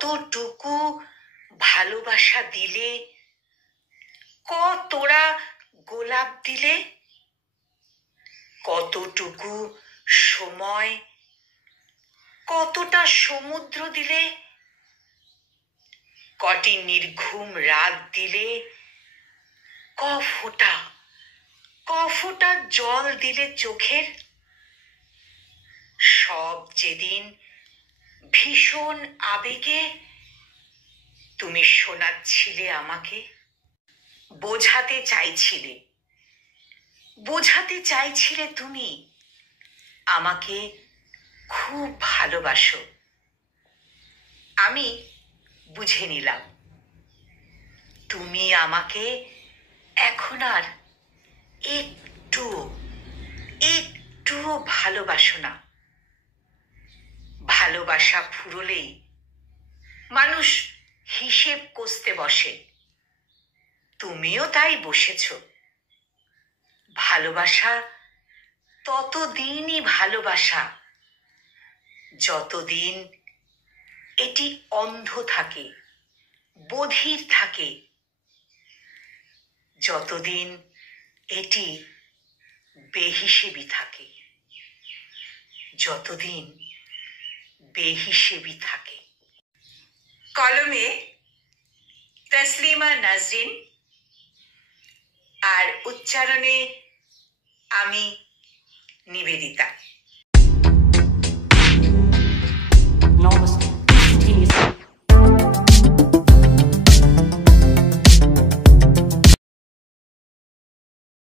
কতটুকু ভালোবাসা দিলে, কতটা গোলাপ দিলে, কতটুকু সময়, কতটা সমুদ্র দিলে, কটি নির্ঘুম রাত দিলে, কফোঁটা জল দিলে চোখের। সব যেদিন ভীষণ আবেগে তুমি শোনাচ্ছিলে আমাকে, বোঝাতে চাইছিলে তুমি আমাকে খুব ভালোবাসো। আমি বুঝে নিলাম তুমি আমাকে এখন আর একটুও ভালোবাসো না। ভালোবাসা ফুরলেই মানুষ হিসেব কষতে বসে, তুমিও তাই বসেছ। ভালোবাসা ততদিনই ভালোবাসা যতদিন এটি অন্ধ থাকে, বধির থাকে, যতদিন এটি বেহিসেবি থাকে, যতদিন বেহিসেবি থাকে। কলমে তসলিমা নাজরিন, আর উচ্চারণে আমি নিবেদিতা। Namaste.